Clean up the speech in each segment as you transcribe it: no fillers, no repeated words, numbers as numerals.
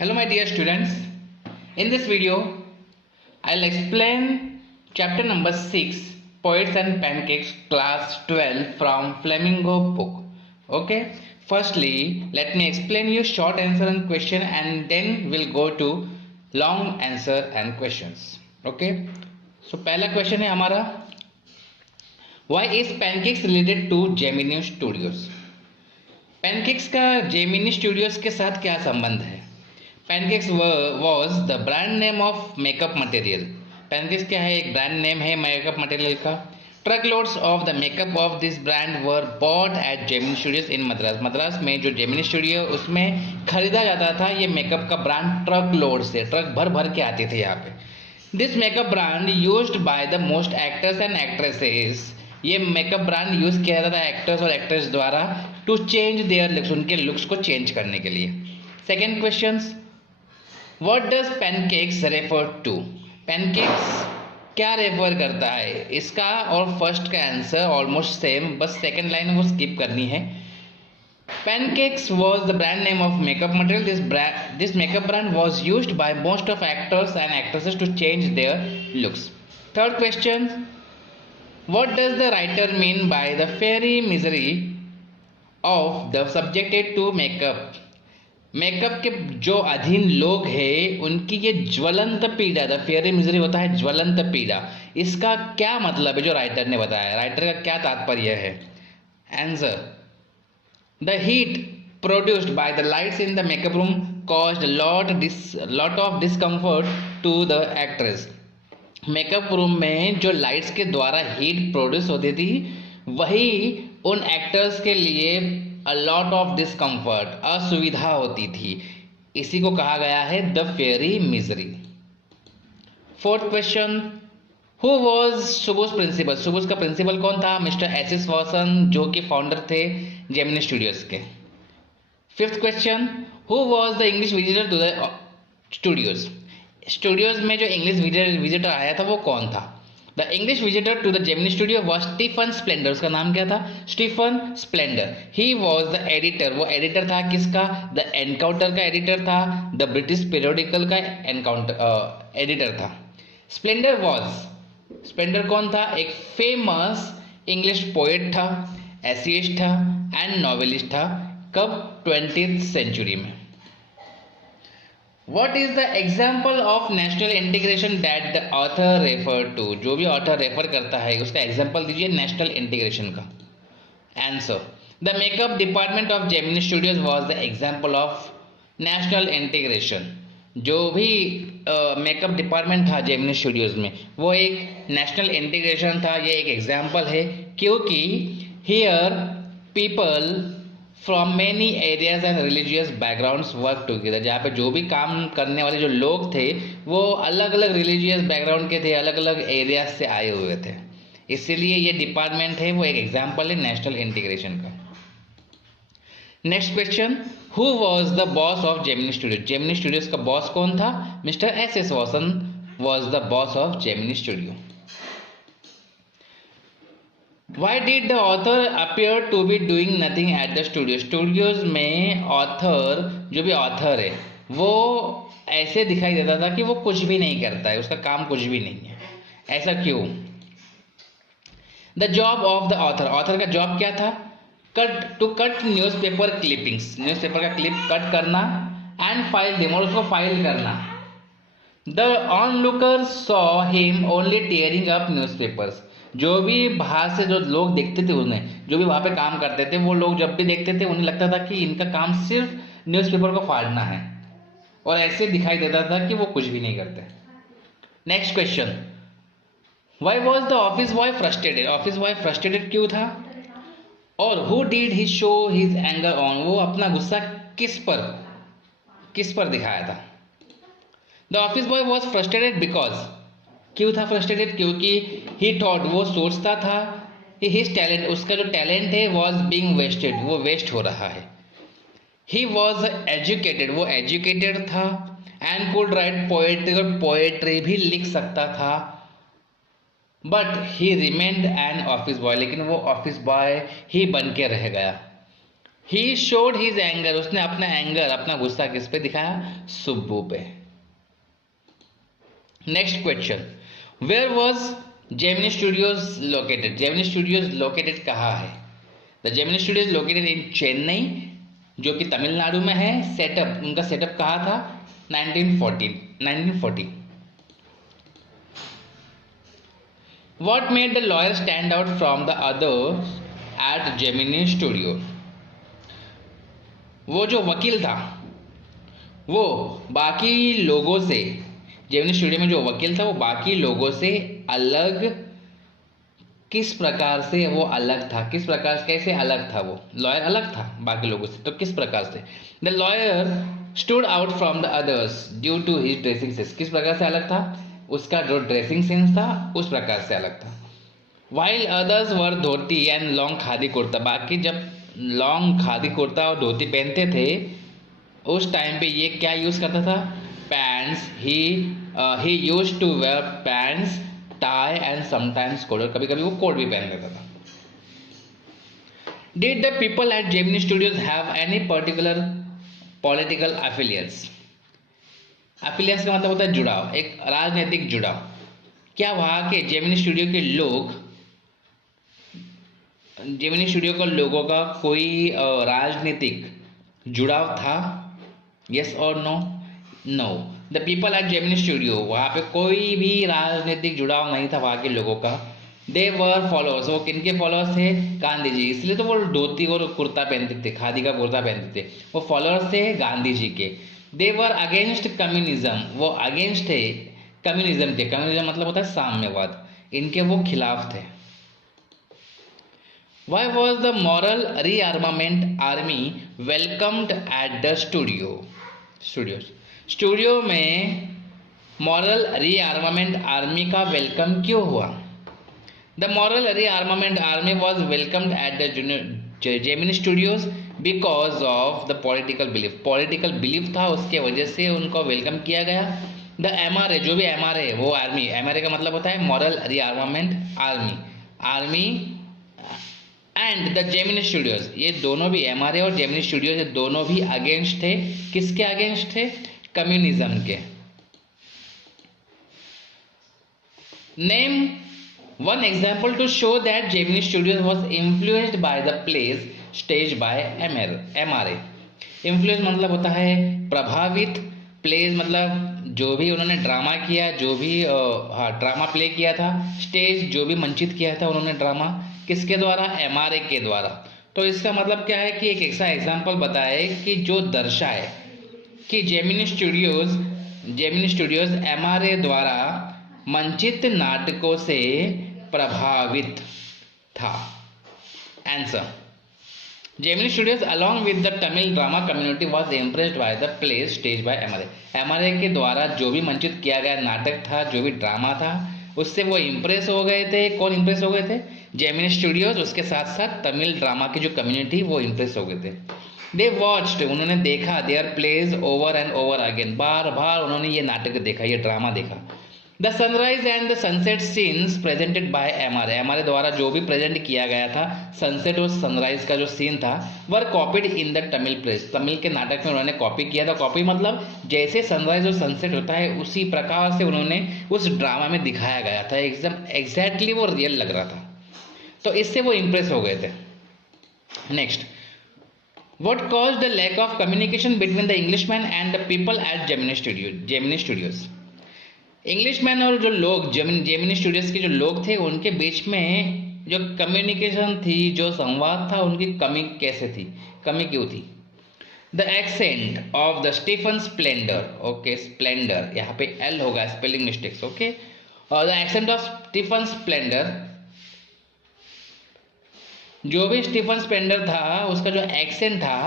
Hello my dear students, in this video I'll explain chapter number 6 Poets and Pancakes class 12 from Flamingo book. Okay, firstly let me explain you short answer and question and then we'll go to long answer and questions. Okay, so पहला question है हमारा, why is Pancakes related to Gemini Studios? Pancakes का Gemini studios के साथ क्या संबंध है? Pancakes was the brand name of makeup material. Pancakes क्या है? एक ब्रांड नेम है मेकअप मटेरियल का। Truck loads of the makeup of this brand were bought at Gemini studios इन मद्रास। मद्रास में जो जेमिनी स्टूडियो उसमें खरीदा जाता था ये मेकअप का ब्रांड ट्रक लोड से, ट्रक भर भर के आते थे यहाँ पे। This makeup brand used by the most actors and actresses. ये मेकअप ब्रांड यूज किया जाता था एक्टर्स और एक्ट्रेस द्वारा टू चेंज देयर लुक्स, उनके लुक्स को चेंज करने के लिए। Second question, what does pancakes refer to? Pancakes क्या रेफर करता है? इसका और फर्स्ट का आंसर ऑलमोस्ट सेम, बस सेकेंड लाइन वो स्किप करनी है। Pancakes was the brand name of makeup material. This makeup brand was used by most of actors and actresses to change their looks. Third question, what does the writer mean by the fairy misery of the subjected to makeup? Makeup के जो अधीन लोग हैं उनकी ये ज्वलंत पीड़ा, the fairy misery होता है ज्वलंत पीड़ा, इसका क्या मतलब है जो राइटर ने बताया? राइटर का क्या तात्पर्य है? Answer, the heat produced by the lights in the makeup room caused lot of discomfort to the actress. Makeup room में जो लाइट्स के द्वारा हीट प्रोड्यूस होती थी वही उन एक्टर्स के लिए अ लॉट ऑफ डिस्कम्फर्ट, असुविधा होती थी। इसी को कहा गया है the fairy misery. Fourth question, who was Subbu's principal? Subbu's का प्रिंसिपल कौन था? मिस्टर एस वॉसन, जो कि फाउंडर थे जेमिनी स्टूडियोज के। Fifth question, who was the English visitor to the studios? Studios में जो इंग्लिश विजिटर आया था वो कौन था? The English visitor to the Gemini studio was Stephen Splendor. उसका नाम क्या था? Stephen Splendor. He was the editor. वो एडिटर था किसका? द एनकाउंटर का एडिटर था, द ब्रिटिश पीरियोडिकल का एडिटर था। स्प्लेंडर कौन था? एक फेमस इंग्लिश पोएट था, एसिस्ट था एंड नॉवेलिस्ट था। कब? 20th सेंचुरी में। What is the example of national integration that the author refer to? जो भी ऑथर रेफर करता है उसका एग्जाम्पल दीजिए नेशनल इंटीग्रेशन का। Answer, the makeup department of Gemini studios was the example of national integration. जो भी मेकअप डिपार्टमेंट था जेमिनी स्टूडियोज में वो एक नेशनल इंटीग्रेशन था। ये एक एग्जाम्पल है क्योंकि here people from many areas and religious backgrounds work together. जहाँ पे जो भी काम करने वाले जो लोग थे वो अलग अलग रिलीजियस बैकग्राउंड के थे, अलग अलग एरियाज से आए हुए थे। इसीलिए ये डिपार्टमेंट है वो एक एग्जाम्पल है नेशनल इंटीग्रेशन का। Next question, who was the boss of Gemini studio? Gemini studios का बॉस कौन था? Mister S Vasan was the boss of Gemini studio. Why did the author appear to be doing nothing at the studio? Studios में author, जो भी author है वो ऐसे दिखाई देता था कि वो कुछ भी नहीं करता है, उसका काम कुछ भी नहीं है। ऐसा क्यों? The job of the author, author का जॉब क्या था? To cut newspaper clippings, newspaper का क्लिप कट करना एंड फाइल देम, और उसको फाइल करना। The onlookers saw him only tearing up newspapers. जो भी बाहर से जो लोग देखते थे उन्हें, जो भी वहाँ पे काम करते थे वो लोग जब भी देखते थे उन्हें लगता था कि इनका काम सिर्फ न्यूज़पेपर को फाड़ना है, और ऐसे दिखाई देता था कि वो कुछ भी नहीं करते। Next question, why was the office boy frustrated? Office boy frustrated क्यों था? और who did he show his anger on? वो अपना गुस्सा किस पर दिखाया था? The office boy was frustrated because, क्यों था फ्रस्ट्रेटेड? क्योंकि ही थॉट, वो सोचता था हिज टैलेंट, उसका जो टैलेंट है वॉज बीइंग वेस्टेड, वो वेस्ट हो रहा है। ही वॉज एजुकेटेड, वो एजुकेटेड था एंड कुड राइट पोएट्री, और पोएट्री भी लिख सकता था। But he remained an office boy, लेकिन वो ऑफिस बॉय ही बन के रह गया। ही शोड हिज एंगर, उसने अपना एंगर, अपना गुस्सा किस पे दिखाया? सुब्बू पे। Next question, where was Gemini studios located? Gemini studios located कहाँ है? The Gemini studios located in Chennai, जो कि तमिलनाडु में है। सेटअप, उनका सेटअप कहाँ था? 1940। What made the lawyer stand out from the others at Gemini Studio? वो जो वकील था वो बाकी लोगों से, जेमिनी स्टूडियो में जो वकील था वो बाकी लोगों से अलग किस प्रकार से वो अलग था? किस प्रकार से, कैसे अलग था? वो लॉयर अलग था बाकी लोगों से, तो किस प्रकार से? The lawyer stood out from the others due to his dressing sense. किस प्रकार से अलग था? उसका जो ड्रेसिंग सेंस था उस प्रकार से अलग था। While others were dhoti and long khadi kurta, बाकी जब लॉन्ग खादी कुर्ता और धोती पहनते थे उस टाइम पे ये क्या यूज करता था? Pants. He used to wear pants, tie and sometimes coat, और कभी कभी वो कोट भी पहन लेता था। Did the people at Gemini studios have any particular political affiliations? Affiliations का मतलब होता है जुड़ाव, एक राजनीतिक जुड़ाव। क्या वहाँ के जेमिनी स्टूडियो के लोग, जेमिनी स्टूडियो के लोगों का कोई राजनीतिक जुड़ाव था? यस और no? No. The people at Gemini studio, वहाँ पे कोई भी राजनीतिक जुड़ाव नहीं था वहाँ के लोगों का। दे वर फॉलोअर्स, वो किनके फॉलोअर्स थे? गांधी जी। इसलिए तो वो धोती और कुर्ता पहनते थे, खादी का कुर्ता पहनते थे। वो फॉलोअर्स थे गांधी जी के। दे वर अगेंस्ट कम्युनिज्म, वो अगेंस्ट थे कम्युनिज्म के। कम्युनिज्म मतलब होता है साम्यवाद, इनके वो खिलाफ थे। Why was the moral rearmament army welcomed at the studios? Studio में मॉरल रीआर्मामेंट आर्मी का वेलकम क्यों हुआ? The moral rearmament army was welcomed at the Gemini studios because of the political belief. Political belief था, उसके वजह से उनको welcome किया गया। द MRA, जो भी MRA, वो आर्मी, MRA का मतलब होता है moral rearmament army and the Gemini studios, ये दोनों भी, MRA और जेमिनी स्टूडियोज, ये दोनों भी अगेंस्ट थे। किसके अगेंस्ट थे? कम्युनिज्म के। Name one example to show that Gemini studios was influenced by the place stage by MRA। Influence मतलब होता है प्रभावित, प्लेस मतलब जो भी उन्होंने ड्रामा किया, जो भी ड्रामा प्ले किया था, स्टेज जो भी मंचित किया था उन्होंने ड्रामा, किसके द्वारा? MRA के द्वारा। तो इसका मतलब क्या है कि एक ऐसा एग्जाम्पल बताए कि जो दर्शाए कि जेमिनी स्टूडियोज MRA द्वारा मंचित नाटकों से प्रभावित था। Answer, Gemini studios along with the Tamil drama community was impressed by the place stage by MRA के द्वारा जो भी मंचित किया गया नाटक था, जो भी ड्रामा था, उससे वो इम्प्रेस हो गए थे। कौन इम्प्रेस हो गए थे? जेमिनी स्टूडियोज, उसके साथ साथ तमिल ड्रामा की जो कम्युनिटी वो इम्प्रेस हो गए थे। दे वॉच्ड, उन्होंने देखा, their plays over and over again, बार बार उन्होंने ये नाटक देखा, ये ड्रामा देखा। The sunrise and the sunset scenes presented by MRA द्वारा जो भी प्रेजेंट किया गया था, सनसेट और सनराइज का जो सीन था, were copied in the Tamil plays, Tamil के नाटक में उन्होंने कॉपी किया था। कॉपी मतलब जैसे सनराइज और सनसेट होता है उसी प्रकार से उन्होंने उस ड्रामा में दिखाया गया था, एकदम एग्जैक्टली वो रियल लग रहा था। तो इससे वो इम्प्रेस हो गए थे। Next, what caused the lack of communication between the Englishman and the people at Gemini Studios? Englishman और जो लोग जेमिनी स्टूडियोज के जो लोग थे उनके बीच में जो कम्युनिकेशन थी, जो संवाद था, उनकी कमी कैसे थी, कमी क्यों थी? The accent of the Stephen Splendor, okay, Splendor यहाँ पे L होगा, स्पेलिंग मिस्टेक्स, ओके, और the accent of Stephen Splendor, जो भी स्टीफन स्प्लेंडर था उसका जो एक्सेंट था,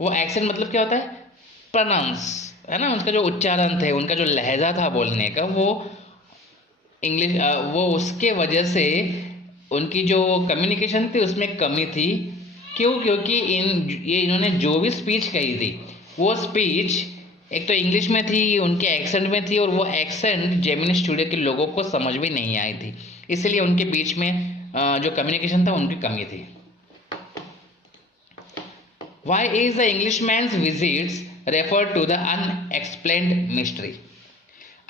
वो एक्सेंट मतलब क्या होता है? प्रोनाउंस, है ना, उसका जो उच्चारण थे, उनका जो लहजा था बोलने का, वो इंग्लिश, वो उसके वजह से उनकी जो कम्युनिकेशन थी उसमें कमी थी। क्यों? क्योंकि इन्होंने जो भी स्पीच कही थी वो स्पीच एक तो इंग्लिश में थी, उनके एक्सेंट में थी, और वो एक्सेंट जेमिनी स्टूडियो के लोगों को समझ भी नहीं आई थी, इसलिए उनके बीच में जो कम्युनिकेशन था उनकी कमी थी। Why is the Englishman's visits refer to the unexplained mystery.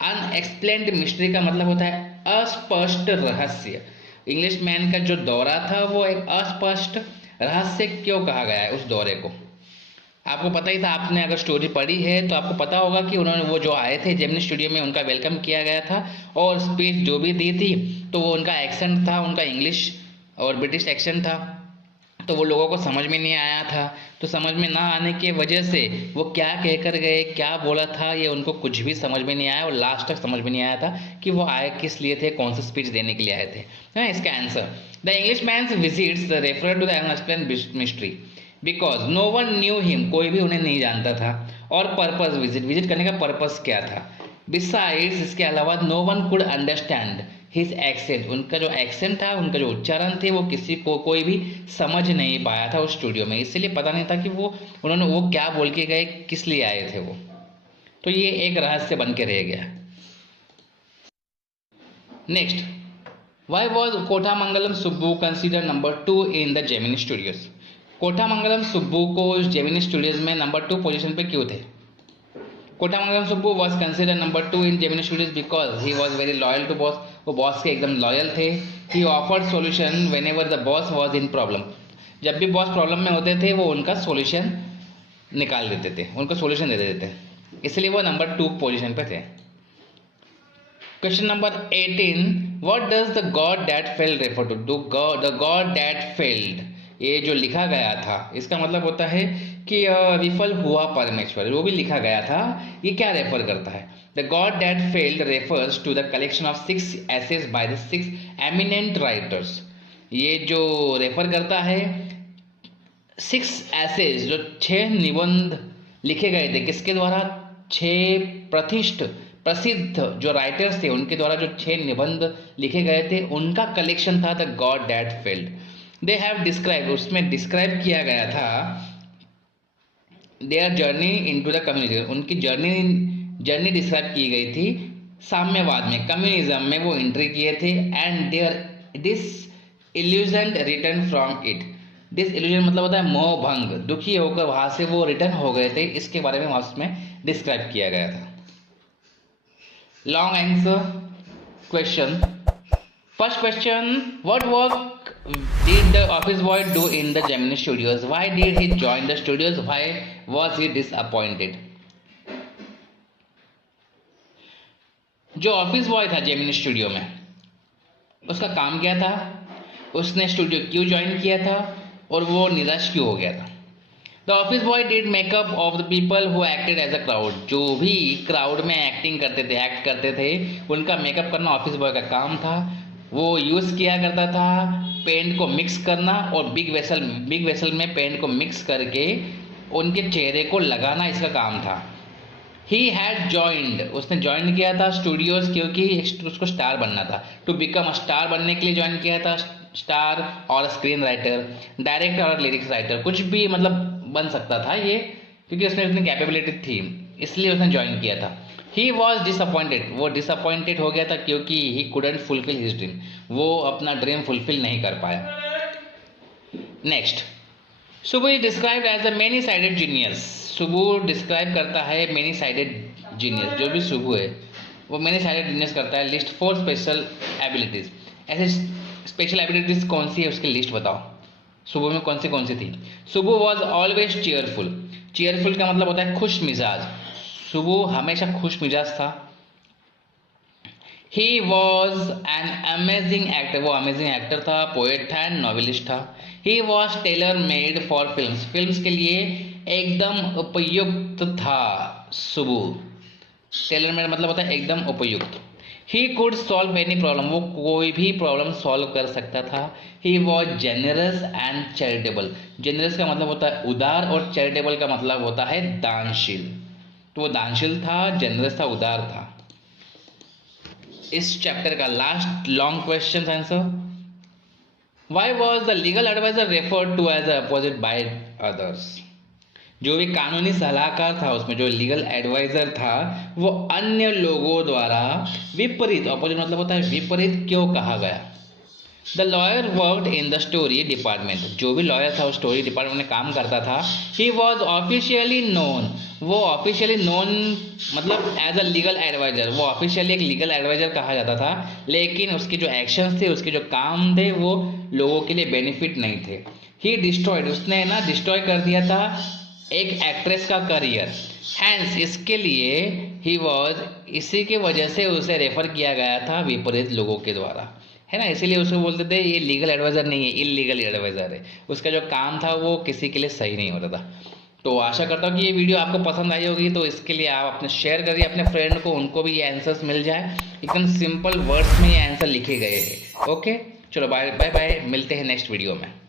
Unexplained mystery का मतलब होता है अस्पष्ट रहस्य। इंग्लिशमैन का जो दौरा था वो एक अस्पष्ट रहस्य क्यों कहा गया है उस दौरे को? आपको पता ही था, आपने अगर स्टोरी पढ़ी है तो आपको पता होगा कि उन्होंने वो जो आए थे जेमिनी स्टूडियो में, उनका वेलकम किया गया था और स्पीच जो भी दी थी तो वो उनका एक्सेंट था, उनका इंग्लिश और ब्रिटिश एक्सेंट था, तो वो लोगों को समझ में नहीं आया था। तो समझ में ना आने की वजह से वो क्या कहकर गए, क्या बोला था, ये उनको कुछ भी समझ में नहीं आया और लास्ट तक समझ में नहीं आया था कि वो आए किस लिए थे, कौन सा स्पीच देने के लिए आए थे। है इसका answer. The Englishman's visits refer to the unexplained mystery because no one knew him, कोई भी उन्हें नहीं जानता था। और पर्पस, विजिट करने का पर्पस क्या था? बिसाइड्स, इसके अलावा no one could understand his accent, उनका जो एक्सेंट था, उनका जो उच्चारण थे वो किसी को कोई भी समझ नहीं पाया था उस स्टूडियो में, इसलिए पता नहीं था कि उन्होंने वो क्या बोल के गए, किस लिए आए थे वो। तो ये एक रहस्य बन के रह गया। Next, why was Kothamangalam Subbu consider number 2 in the Gemini studios? Kothamangalam Subbu को जेमिनी स्टूडियोज में नंबर 2 पोजीशन पे क्यों थे? Kothamangalam Subbu was consider number 2 in Gemini studios because he was very loyal to boss, वो बॉस के एकदम लॉयल थे। He offered solution whenever the boss was in problem, जब भी बॉस प्रॉब्लम में होते थे वो उनका सॉल्यूशन निकाल देते थे, उनको सॉल्यूशन दे देते थे, इसलिए वो नंबर 2 पोजीशन पे थे। Question number 18, what does the god that failed refer to? The god that failed, ये जो लिखा गया था इसका मतलब होता है कि विफल हुआ परमेश्वर, जो भी लिखा गया था ये क्या रेफर करता है? The god that failed refers to the collection of 6 essays by the 6 eminent writers. ये जो रेफर करता है 6 एसेज, जो 6 निबंध लिखे गए थे, किसके द्वारा? 6 प्रसिद्ध जो राइटर्स थे उनके द्वारा जो 6 निबंध लिखे गए थे उनका कलेक्शन था the god that failed. They have describe, उसमें डिस्क्राइब किया गया था their journey into the communism, उनकी जर्नी डिस्क्राइब की गई थी साम्यवाद में, कम्युनिज्म में वो एंट्री किए थे। And their disillusion return from it, disillusion मतलब होता है मोह भंग, दुखी होकर वहां से वो रिटर्न हो गए थे, इसके बारे में उसमें डिस्क्राइब किया गया था। Long answer question. First question, what work did the office boy do in the Gemini studios? Why did he join the studios? Why was he disappointed? जो ऑफिस बॉय था जेमिनी स्टूडियो में, उसका काम क्या था, उसने स्टूडियो क्यों join किया था और वो निराश क्यों हो गया था? The office boy did makeup of the people who acted as a crowd, जो भी क्राउड में एक्टिंग करते थे, एक्ट करते थे, उनका मेकअप करना ऑफिस बॉय का काम था। वो यूज़ किया करता था पेंट को मिक्स करना और बिग वेसल में पेंट को मिक्स करके उनके चेहरे को लगाना, इसका काम था। ही हैड जॉइंड, उसने ज्वाइन किया था स्टूडियोज क्योंकि उसको स्टार बनना था, टू बिकम स्टार बनने के लिए ज्वाइन किया था, स्टार और स्क्रीन राइटर, डायरेक्टर और लिरिक्स राइटर, कुछ भी मतलब बन सकता था ये, क्योंकि उसमें उतनी कैपेबिलिटी थी, इसलिए उसने ज्वाइन किया था। ही वॉज डिसअपॉइंटेड, वो डिसअपॉइंटेड हो गया था क्योंकि he couldn't fulfil his dream, वो अपना ड्रीम फुलफिल नहीं कर पाया। Next, Subbu is described as a many sided genius, Subbu describe करता है मेनी साइडेड जीनियस, जो भी सुबु है वो मेनी साइडेड जीनियस करता है। लिस्ट 4 स्पेशल एबिलिटीज, ऐसे स्पेशल एबिलिटीज कौन सी है उसकी लिस्ट बताओ, सुबु में कौन सी थी? सुबु वॉज ऑलवेज चेयरफुल, चेयरफुल का मतलब होता है खुश मिजाज, सुबु हमेशा खुश मिजाज था। He was an amazing actor, वो अमेजिंग एक्टर था, पोएट था एंड नॉवेलिस्ट था। He was tailor made for films, films के लिए एकदम उपयुक्त था सुबु, टेलर मेड मतलब होता है एकदम उपयुक्त। He could solve any problem, वो कोई भी प्रॉब्लम सॉल्व कर सकता था। He was generous and charitable, generous का मतलब होता है उदार और चैरिटेबल का मतलब होता है दानशील, तो वो दानशील था, जेनरस था, उदार था। इस चैप्टर का last long question answer, why was the legal adviser referred to as opposite by others, जो भी कानूनी सलाहकार था उसमें जो लीगल एडवाइजर था वो अन्य लोगों द्वारा विपरीत, अपोजिट मतलब होता है विपरीत, क्यों कहा गया? The lawyer worked in the story department, जो भी लॉयर था वो स्टोरी डिपार्टमेंट में काम करता था। ही वॉज ऑफिशियली नोन, वो ऑफिशियली नोन मतलब एज अ लीगल एडवाइजर, वो ऑफिशियली एक लीगल एडवाइजर कहा जाता था, लेकिन उसके जो एक्शंस थे, उसके जो काम थे वो लोगों के लिए बेनिफिट नहीं थे। ही डिस्ट्रॉयड, उसने ना डिस्ट्रॉय कर दिया था एक एक्ट्रेस का करियर। हैंस इसके लिए ही वॉज, इसी की वजह से उसे रेफर किया गया था विपरीत लोगों के द्वारा, है ना। इसीलिए उसको बोलते थे ये लीगल एडवाइज़र नहीं है, इलीगल एडवाइज़र है। उसका जो काम था वो किसी के लिए सही नहीं होता था। तो आशा करता हूँ कि ये वीडियो आपको पसंद आई होगी, तो इसके लिए आप अपने शेयर करिए अपने फ्रेंड को, उनको भी ये आंसर्स मिल जाए। एकदम सिंपल वर्ड्स में ये आंसर लिखे गए हैं। ओके, चलो बाय बाय बाय, मिलते हैं नेक्स्ट वीडियो में।